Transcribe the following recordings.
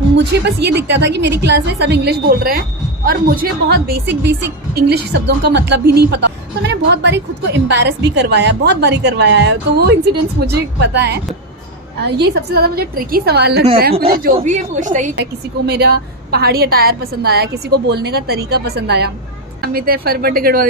मुझे बस ये दिखता था कि मेरी क्लास में सब इंग्लिश बोल रहे हैं और मुझे बहुत बेसिक इंग्लिश शब्दों का मतलब भी नहीं पता, तो मैंने बहुत बारी खुद को एम्बैरस भी करवाया, बहुत बारी करवाया है, तो वो इंसिडेंट्स मुझे पता है। ये सबसे ज्यादा मुझे ट्रिकी सवाल लगता है, मुझे जो भी ये पूछता है, किसी को मेरा पहाड़ी अटायर पसंद आया, किसी को बोलने का तरीका पसंद आया, अमित फरबट गड़वा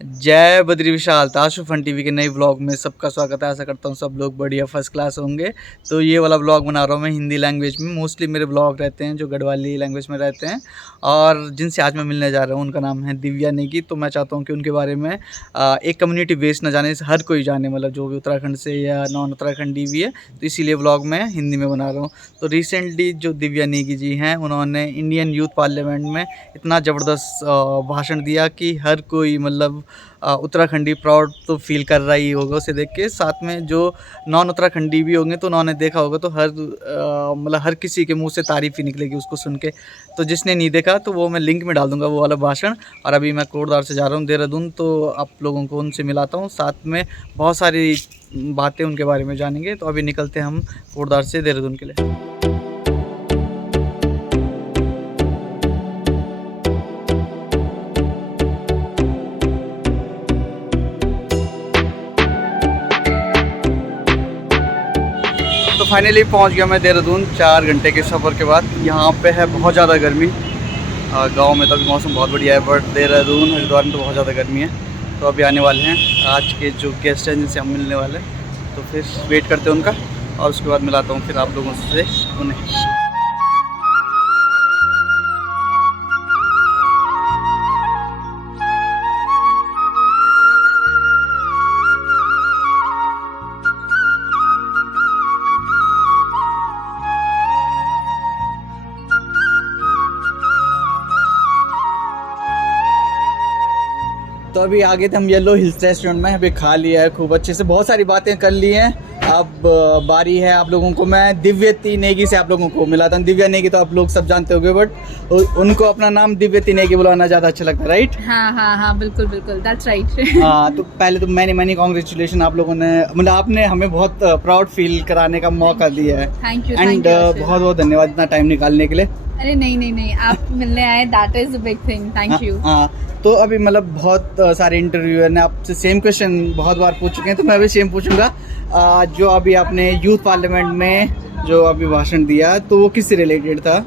जय बद्री विशाल, ताशु फन टीवी के नई व्लॉग में सबका स्वागत है। आशा करता हूँ सब लोग बढ़िया फर्स्ट क्लास होंगे। तो ये वाला व्लॉग बना रहा हूँ मैं हिंदी लैंग्वेज में। मोस्टली मेरे व्लॉग रहते हैं जो गढ़वाली लैंग्वेज में रहते हैं, और जिनसे आज मैं मिलने जा रहा हूँ उनका नाम है दिव्या नेगी। तो मैं चाहता हूँ कि उनके बारे में एक कम्युनिटी बेस न जाने से हर कोई जाने, मतलब जो भी उत्तराखंड से या नॉन उत्तराखंडी भी है, तो इसीलिए व्लॉग मैं हिंदी में बना रहा हूँ। तो रिसेंटली जो दिव्या नेगी जी हैं, उन्होंने इंडियन यूथ पार्लियामेंट में इतना ज़बरदस्त भाषण दिया कि हर कोई मतलब उत्तराखंडी प्राउड तो फील कर रहा ही होगा उसे देख के। साथ में जो नॉन उत्तराखंडी भी होंगे तो उन्होंने देखा होगा, तो मतलब हर किसी के मुंह से तारीफ़ ही निकलेगी उसको सुन के। तो जिसने नहीं देखा तो वो मैं लिंक में डाल दूंगा वो वाला भाषण। और अभी मैं कोटद्वार से जा रहा हूँ देहरादून, तो आप लोगों को उनसे मिलाता हूँ, साथ में बहुत सारी बातें उनके बारे में जानेंगे। तो अभी निकलते हैं हम कोटद्वार से देहरादून के लिए। तो फाइनली पहुंच गया मैं देहरादून 4 घंटे के सफ़र के बाद। यहाँ पे है बहुत ज़्यादा गर्मी। गांव में तो अभी मौसम बहुत बढ़िया है, बट देहरादून हरिद्वार में तो बहुत ज़्यादा गर्मी है। तो अभी आने वाले हैं आज के जो गेस्ट हैं जिनसे हम मिलने वाले हैं, तो फिर वेट करते हैं उनका और उसके बाद मिलाता हूँ फिर आप लोगों से उन्हें। तो अभी आगे थे हम येलो हिल्स रेस्टोरेंट में, अभी खा लिया है खूब अच्छे से, बहुत सारी बातें कर ली हैं। अब बारी है आप लोगों को, मैं दिव्यती नेगी से आप लोगों को मिलाता हूँ। दिव्या नेगी तो आप लोग सब जानते होंगे, बट उनको अपना नाम दिव्यती नेगी बुलाना ज़्यादा अच्छा लगता है, राइट? हाँ, बिल्कुल दैट्स राइट। हाँ, तो पहले तो मैंने कॉन्ग्रेचुलेशन, आप लोगों ने मतलब आपने हमें बहुत प्राउड फील कराने का मौका दिया है। थैंक यू एंड बहुत बहुत धन्यवाद इतना टाइम निकालने के लिए। अरे नहीं, आप मिलने आए, that is a big thing, thank you. हाँ, तो अभी मतलब बहुत सारे इंटरव्यूअर ने आपसे सेम क्वेश्चन बहुत बार पूछ चुके हैं, तो मैं भी सेम पूछूंगा। जो अभी आपने यूथ पार्लियामेंट में जो अभी भाषण दिया, तो वो किससे रिलेटेड था?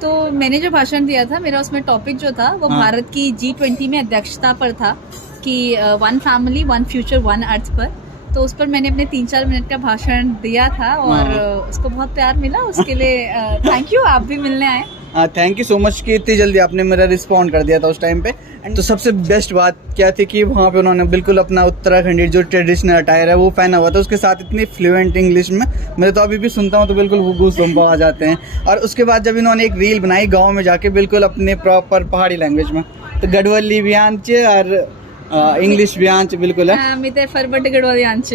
तो मैंने जो भाषण दिया था, मेरा उसमें टॉपिक जो था वो भारत की G20 में अध्यक्षता पर था कि 1 फैमिली 1 फ्यूचर 1 अर्थ पर। तो उस पर मैंने अपने 3-4 मिनट का भाषण दिया था और उसको बहुत प्यार मिला, उसके लिए थैंक यू। आप भी मिलने आए। थैंक यू सो मच कि इतनी जल्दी आपने मेरा रिस्पॉन्ड कर दिया था उस टाइम पे। तो सबसे बेस्ट बात क्या थी कि वहाँ पे उन्होंने बिल्कुल अपना उत्तराखंडी जो ट्रेडिशनल अटायर है वो पहना हुआ था, उसके साथ इतनी फ्लुएंट इंग्लिश में, मैं तो अभी भी सुनता हूँ तो बिल्कुल वो गूज़बम्प आ जाते हैं। और उसके बाद जब इन्होंने एक रील बनाई गाँव में जाके बिल्कुल अपने प्रॉपर पहाड़ी लैंग्वेज में, तो गढ़वाली भी आंचे और इंग्लिश भी आंच बिल्कुल है। मिते फरबट गढ़वाली आंच।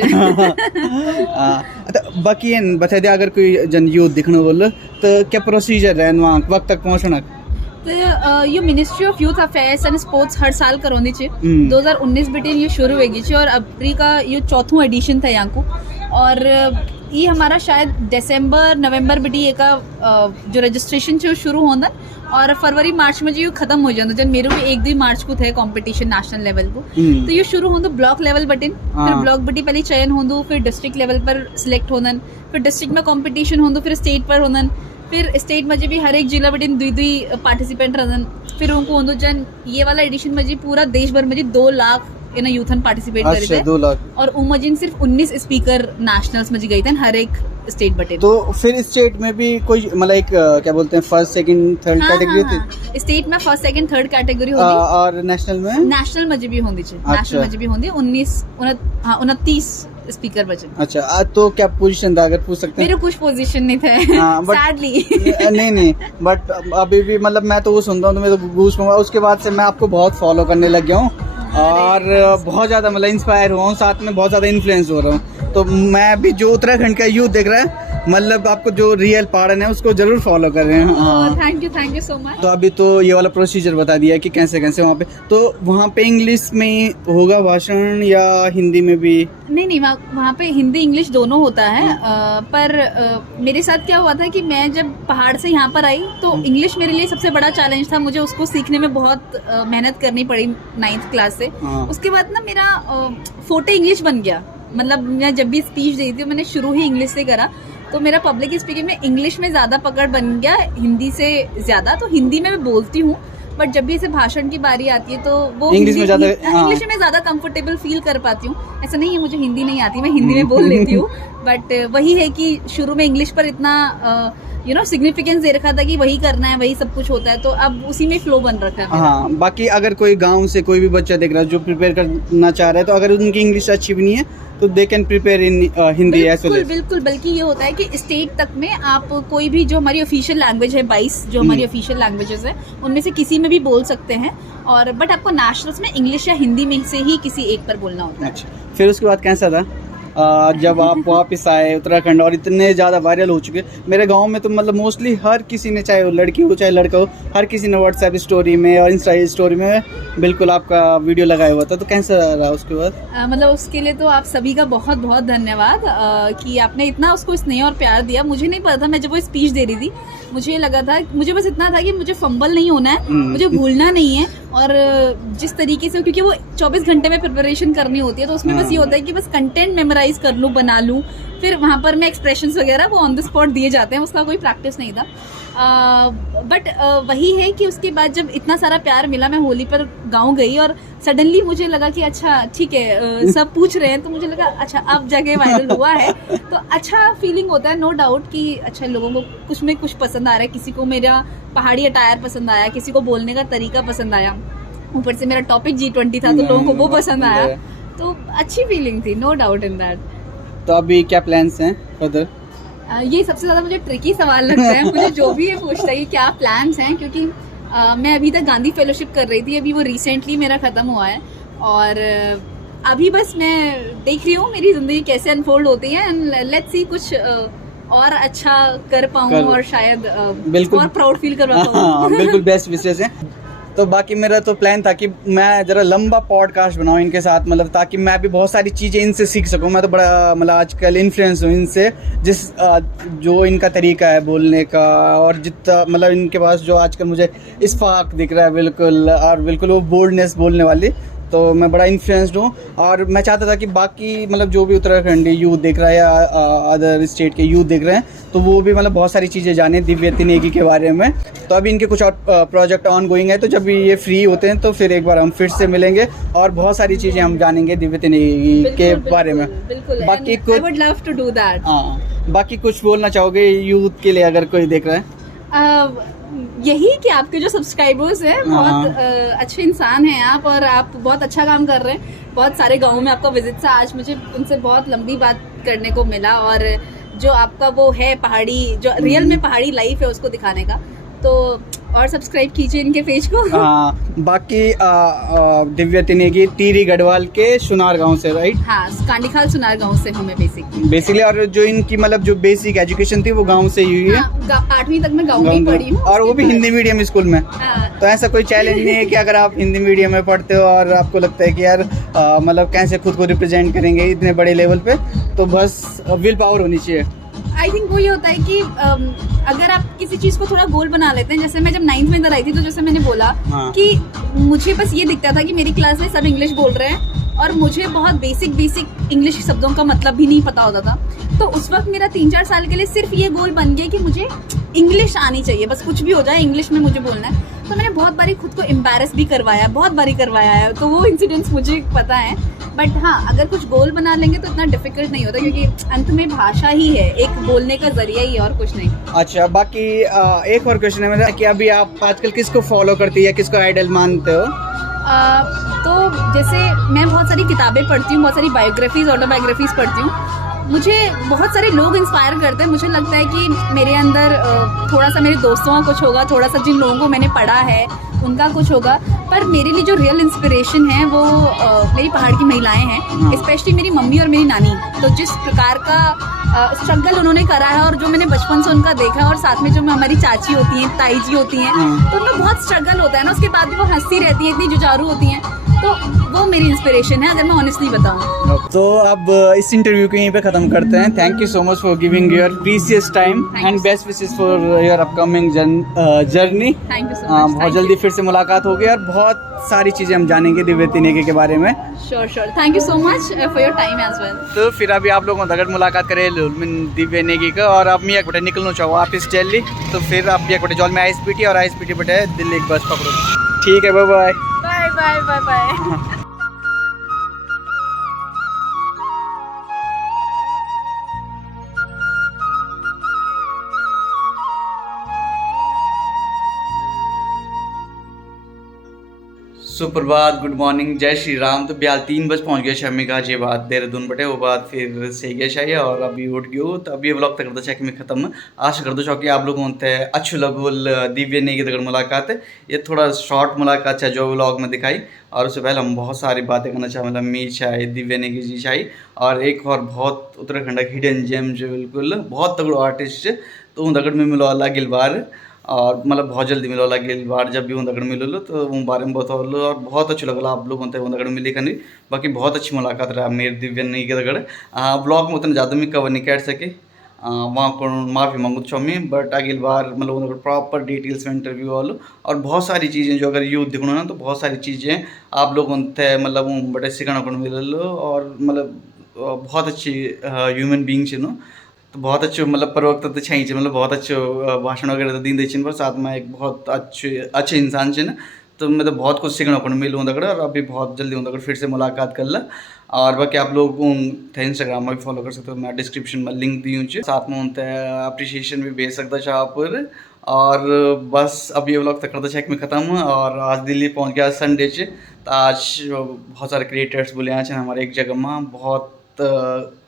तो बाकी बता दे, अगर कोई जन यूथ दिखने बोलो तो क्या प्रोसीजर है वहाँ वक्त तक पहुँचना? तो ये ministry of youth affairs and sports हर साल करोंदी छे। 2019 बिटिन ये शुरू होगी छे और अबरी का ये 4वां एडिशन था यहाँ को। और ये हमारा शायद दिसंबर नवंबर बिटी ये का जो रजिस्ट्रेशन छे वो शुरू होना और फरवरी मार्च में जो ये खत्म हो जाता। जब मेरे भी 1-2 मार्च को थे कंपटीशन नेशनल लेवल को, तो ये शुरू होंदो ब्लॉक लेवल बटिन, फिर ब्लॉक बटी पहले चयन होंदो, फिर डिस्ट्रिक्ट लेवल पर सिलेक्ट होनन, फिर डिस्ट्रिक्ट में कंपटीशन होंदो, फिर स्टेट पर होनन, फिर स्टेट में भी हर एक जिला बटिन 2 पार्टिसिपेंट रहन, फिर उनको होंदो जन ये वाला एडिशन में पूरा देश भर में 2 लाख इन यूथन पार्टिसिपेट करे थे। 2 लाख और उमजिन सिर्फ 19 स्पीकर नेशनल्स में गई थे हर एक स्टेट बटे। तो फिर स्टेट में भी कोई मतलब एक क्या बोलते हैं फर्स्ट सेकंड थर्ड कैटेगरी होती? स्टेट में फर्स्ट सेकंड थर्ड कैटेगरी होती और नेशनल में भी होती है। नेशनल में भी होती है 29 स्पीकर बचे। अच्छा, तो क्या पोजीशन था अगर पूछ सकते हैं? मेरे कुछ पोजीशन नहीं थे सैडली। नहीं, बट अभी भी मतलब मैं तो वो सुनता हूँ तो मैं तो गूस पा। उसके बाद से मैं आपको बहुत फॉलो करने लग गया हूँ और बहुत ज़्यादा मतलब इंस्पायर हुआ हूँ, साथ में बहुत ज़्यादा इन्फ्लुएंस हो रहा हूँ। तो मैं भी जो उत्तराखंड का यूथ देख रहा है मतलब आपको जो रियल पहाड़न है उसको जरूर फॉलो कर रहे हैं। हाँ थैंक यू सो मच। तो अभी तो ये वाला प्रोसीजर बता दिया कि कैसे कैसे वहाँ पे, तो वहाँ पे इंग्लिश में होगा भाषण या हिंदी में भी? नहीं, वहाँ पे हिंदी इंग्लिश दोनों होता है। पर मेरे साथ क्या हुआ था कि मैं जब पहाड़ से यहाँ पर आई तो इंग्लिश मेरे लिए सबसे बड़ा चैलेंज था। मुझे उसको सीखने में बहुत मेहनत करनी पड़ी 9th क्लास से। उसके बाद ना मेरा फोटे इंग्लिश बन गया। मतलब मैं जब भी स्पीच दी थी मैंने शुरू ही इंग्लिश से करा, तो मेरा पब्लिक स्पीकिंग में इंग्लिश में ज़्यादा पकड़ बन गया हिंदी से ज़्यादा। तो हिंदी में मैं बोलती हूँ, बट जब भी ऐसे भाषण की बारी आती है तो वो इंग्लिश में ज़्यादा कंफर्टेबल फील कर पाती हूँ। ऐसा नहीं है मुझे हिंदी नहीं आती, मैं हिंदी में बोल लेती हूँ, बट वही है कि शुरू में इंग्लिश पर इतना सिग्निफिकेंस दे रखा था कि वही करना है, वही सब कुछ होता है, तो अब उसी में फ्लो बन रखा है। हाँ, बाकी अगर कोई गांव से कोई भी बच्चा देख रहा है जो प्रिपेयर करना चाह रहा है, तो अगर उनकी इंग्लिश अच्छी भी नहीं है तो they can prepare in Hindi as well. बिल्कुल, बल्कि ये होता है कि स्टेट तक में आप कोई भी जो हमारी ऑफिशियल लैंग्वेज है 22 जो हमारी ऑफिशियल लैंग्वेजेस है उनमें से किसी में भी बोल सकते हैं, और बट आपको नेशनल्स में इंग्लिश या हिंदी में से ही किसी एक पर बोलना होता है। अच्छा, फिर उसके बाद कैसा था जब आप वापस आए उत्तराखंड और इतने ज़्यादा वायरल हो चुके? मेरे गांव में तो मतलब मोस्टली हर किसी ने, चाहे वो लड़की हो चाहे लड़का हो, हर किसी ने व्हाट्सएप स्टोरी में और इंस्टा स्टोरी में बिल्कुल आपका वीडियो लगाया हुआ था। तो कैसा रहा उसके बाद? मतलब उसके लिए तो आप सभी का बहुत बहुत धन्यवाद कि आपने इतना उसको स्नेह और प्यार दिया। मुझे नहीं पता था, मैं जब वो स्पीच दे रही थी मुझे लगा था, मुझे बस इतना था कि मुझे फंबल नहीं होना है, मुझे भूलना नहीं है, और जिस तरीके से, क्योंकि वो 24 घंटे में प्रिपरेशन करनी होती है तो उसमें बस ये होता है कि बस कंटेंट मेमोराइज कर लूँ, बना लूँ, फिर वहाँ पर मैं एक्सप्रेशंस वगैरह वो ऑन द स्पॉट दिए जाते हैं, उसका कोई प्रैक्टिस नहीं था। बट वही है कि उसके बाद जब इतना सारा प्यार मिला, मैं होली पर गाँव गई और सडनली मुझे लगा कि अच्छा ठीक है सब पूछ रहे हैं, तो मुझे लगा अच्छा अब जगह वायरल हुआ है तो अच्छा फीलिंग होता है, नो डाउट कि अच्छा लोगों को कुछ में कुछ पसंद आ रहा है। किसी को मेरा पहाड़ी अटायर पसंद आया, किसी को बोलने का तरीका पसंद आया, ऊपर से मेरा टॉपिक G20 था तो लोगों को वो पसंद आया, तो अच्छी फीलिंग थी, नो डाउट इन दैट। तो अभी क्या प्लान्स हैं फर्दर? ये सबसे ज़्यादा मुझे ट्रिकी सवाल लगता है, मुझे जो भी ये पूछता है कि क्या प्लान्स हैं, क्योंकि मैं अभी तक गांधी फेलोशिप कर रही थी, अभी वो रिसेंटली मेरा ख़त्म हुआ है, और अभी बस मैं देख रही हूँ मेरी ज़िंदगी कैसे अनफोल्ड होती है, एंड लेट्स सी कुछ और अच्छा कर पाऊँ और शायद और प्राउड फील करवा पाऊँ। बिल्कुल बेस्ट विशेष है। तो बाकी मेरा तो प्लान था कि मैं ज़रा लंबा पॉडकास्ट बनाऊं इनके साथ, मतलब ताकि मैं भी बहुत सारी चीज़ें इनसे सीख सकूं। मैं तो बड़ा मतलब आजकल इन्फ्लुएंस हूं इनसे, जो इनका तरीका है बोलने का, और जितना मतलब इनके पास जो आजकल मुझे इस्फाक दिख रहा है बिल्कुल, और बिल्कुल वो बोल्डनेस बोलने वाली, तो मैं बड़ा इन्फ्लुएंस्ड हूँ। और मैं चाहता था कि बाकी मतलब जो भी उत्तराखंडी यूथ देख रहा है या अदर स्टेट के यूथ देख रहे हैं, तो वो भी मतलब बहुत सारी चीज़ें जाने दिव्यति नेगी के बारे में। तो अभी इनके कुछ और प्रोजेक्ट ऑन गोइंग है, तो जब भी ये फ्री होते हैं तो फिर एक बार हम फिर से मिलेंगे और बहुत सारी चीज़ें हम जानेंगे दिव्यति नेगी के बारे में। बाकी कुछ I would love to do that। बाकी कुछ बोलना चाहोगे यूथ के लिए अगर कोई देख रहा है? यही कि आपके जो सब्सक्राइबर्स हैं बहुत अच्छे इंसान हैं आप, और आप बहुत अच्छा काम कर रहे हैं। बहुत सारे गाँव में आपका विजिट था, आज मुझे उनसे बहुत लंबी बात करने को मिला, और जो आपका वो है पहाड़ी, जो रियल में पहाड़ी लाइफ है उसको दिखाने का, तो और सब्सक्राइब कीजिए इनके पेज को। बाकी दिव्यति नेगी टिहरी गढ़वाल के सुनार गांव से, राइट? हाँ, कांडीखाल सुनार गांव से हूँ मैं बेसिकली। और जो इनकी मतलब जो बेसिक एजुकेशन थी वो गांव से ही हुई है। 8वीं तक मैं गाँव में पढ़ी हूँ, और वो भी हिंदी मीडियम स्कूल में। तो ऐसा कोई चैलेंज नहीं है कि अगर आप हिंदी मीडियम में पढ़ते हो और आपको लगता है कि यार मतलब कैसे खुद को रिप्रेजेंट करेंगे इतने बड़े लेवल पे, तो बस विल पावर होनी चाहिए। आई थिंक वो ये होता है कि अगर आप किसी चीज़ को थोड़ा गोल बना लेते हैं, जैसे मैं जब 9th में इधर आई थी, तो जैसे मैंने बोला कि मुझे बस ये दिखता था कि मेरी क्लास में सब इंग्लिश बोल रहे हैं और मुझे बहुत बेसिक इंग्लिश शब्दों का मतलब भी नहीं पता होता था। तो उस वक्त मेरा 3-4 साल के लिए सिर्फ ये गोल बन गया कि मुझे इंग्लिश आनी चाहिए, बस कुछ भी हो जाए इंग्लिश में मुझे बोलना है। तो मैंने बहुत बारी खुद को एम्बैरस भी करवाया, बहुत बारी करवाया है, तो वो इंसिडेंट्स मुझे पता है। बट हाँ, अगर कुछ गोल बना लेंगे तो इतना डिफिकल्ट नहीं होता, क्योंकि अंत में भाषा ही है, एक बोलने का जरिया ही है और कुछ नहीं। अच्छा, बाकी एक और क्वेश्चन है मेरा कि अभी आप आजकल किसको फॉलो करती है, किसको आइडल मानते हो? तो जैसे मैं बहुत सारी किताबें पढ़ती हूँ, बहुत सारी बायोग्राफीज, ऑटोबायोग्राफीज पढ़ती हूँ। मुझे बहुत सारे लोग इंस्पायर करते हैं। मुझे लगता है कि मेरे अंदर थोड़ा सा मेरे दोस्तों का कुछ होगा, थोड़ा सा जिन लोगों को मैंने पढ़ा है उनका कुछ होगा, पर मेरे लिए जो रियल इंस्पिरेशन है वो मेरी पहाड़ की महिलाएं हैं, स्पेशली मेरी मम्मी और मेरी नानी। तो जिस प्रकार का स्ट्रगल उन्होंने करा है और जो मैंने बचपन से उनका देखा है, और साथ में जो हमारी चाची होती हैं, ताई जी होती हैं, तो उनका बहुत स्ट्रगल होता है ना, उसके बाद भी वो हंसती रहती हैं, इतनी जुझारू होती हैं, तो वो मेरी इंस्पिरेशन है, अगर मैं ऑनेस्टली बताऊं। तो अब इस इंटरव्यू को यहीं पे ख़त्म करते हैं। Thank you so much for giving your precious time and best wishes for your upcoming journey. Thank you so much. बहुत जल्दी फिर से मुलाकात होगी और बहुत सारी चीज़ें हम जानेंगे दिव्यति नेगी के बारे में। Sure sure, thank you so much for your time as well. तो फिर अभी आप लोगों अगर मुलाकात करें दिव्य नेगी का, और अब मैं एक बटे निकलना चाहो वापस दिल्ली, तो फिर आप एक बटे जॉल में ISPT और ISPT बटे दिल्ली एक बस पकड़ो। ठीक है, bye bye bye bye bye bye. सुप्रभात, गुड मॉर्निंग, जय श्री राम। तो बिहाल 3 बजे पहुँच गया शामी गाजियाबाद देहरादून बटे, वो बात फिर से गया शाही और अभी उठ गयो। तो अभी व्लॉग तक करता कि मैं खत्म आशा कर दो कि आप लोगों को अच्छु लगुल दिव्य नेगी तक मुलाकात है। ये थोड़ा शॉर्ट मुलाकात है जो व्लॉग में दिखाई, और उससे पहले हम बहुत सारी बातें करना चाहें, मतलब मी चाहे दिव्य नेगी जी चाहे, और एक और बहुत उत्तराखंड का हिडन जेम जो बिल्कुल बहुत तगड़ो आर्टिस्ट, तो उन दगड़ में मिलो अल्लाह गिलबार, और मतलब बहुत जल्दी मिलो लगे बार जब भी उन मिलो तो वो बारे में बताओ, और बहुत अच्छा लगला आप लोग उन मिली करनी। बाकी बहुत अच्छी मुलाकात रहा मेरे दिव्य नहीं के दगड़। ब्लॉग में उतना ज़्यादा मैं कवर नहीं कर सके, वहाँ को माफ़ी मांगू छो मैं, बट अगली बार मतलब उन प्रॉपर डिटेल्स में इंटरव्यू वालो, और बहुत सारी चीज़ें जो अगर यूथ दिखना ना, तो बहुत सारी चीज़ें आप लोग उनते मतलब बड़े सीखना को मिल, और मतलब बहुत अच्छी ह्यूमन बींग नो, तो बहुत अच्छे मतलब प्रवक्ता तो चाहिए, मतलब बहुत अच्छे भाषण वगैरह तो दिन दे, पर साथ में एक बहुत अच्छे इंसान ना, तो मतलब बहुत कुछ सीखने को मिलूँ उन और अभी बहुत जल्दी उन फिर से मुलाकात कर ला। और बाकी आप लोग थे इंस्टाग्राम में भी फॉलो कर सकते हो, मैं डिस्क्रिप्शन में लिंक दी हूँ, साथ में उनते अप्रिशिएशन भी भेज सकता चाह पर। और बस अब ये व्लॉग तक करता चाहे मैं ख़त्म, और आज दिल्ली पहुँच गया संडे चे, तो आज बहुत सारे क्रिएटर्स बोले हैं हमारे एक जगह में बहुत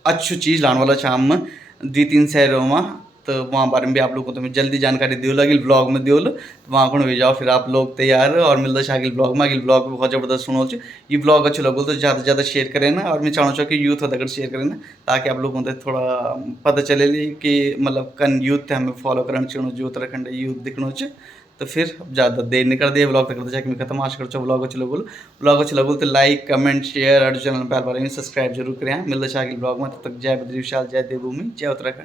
अच्छी चीज़ लाने वाला शाम में 2-3 शहरों में, तो वहाँ बारे में भी आप लोग को तो मैं जल्दी जानकारी दियो लगी ब्लॉग में दियो, तो वहाँ को भी जाओ। फिर आप लोग तैयार हो और मिलता है अगले ब्लॉग में। अगले ब्लॉग में बहुत ज़बरदस्त सुनो, ये ब्लॉग अच्छा लगो तो ज़्यादा से ज़्यादा शेयर करें ना, और मैं चाहूँ कि यूथ अगर शेयर करें ना, ताकि आप लोगों को थोड़ा पता चले कि मतलब कन यूथ थे हमें फॉलो करना चाहिए, जो उत्तराखंड यूथ दिखना चाहिए। तो फिर ज़्यादा देर नहीं कर दिया, ब्लॉग तक करते जाके मैं खत्म आशा कर ब्लॉग अच्छे लगो तो लाइक कमेंट शेयर और चैनल पर सब्सक्राइब जरूर करें। मिलता है अगले ब्लॉग में, तब तक जय बद्री विशाल, जय देवभूमि, जय उत्तराखंड।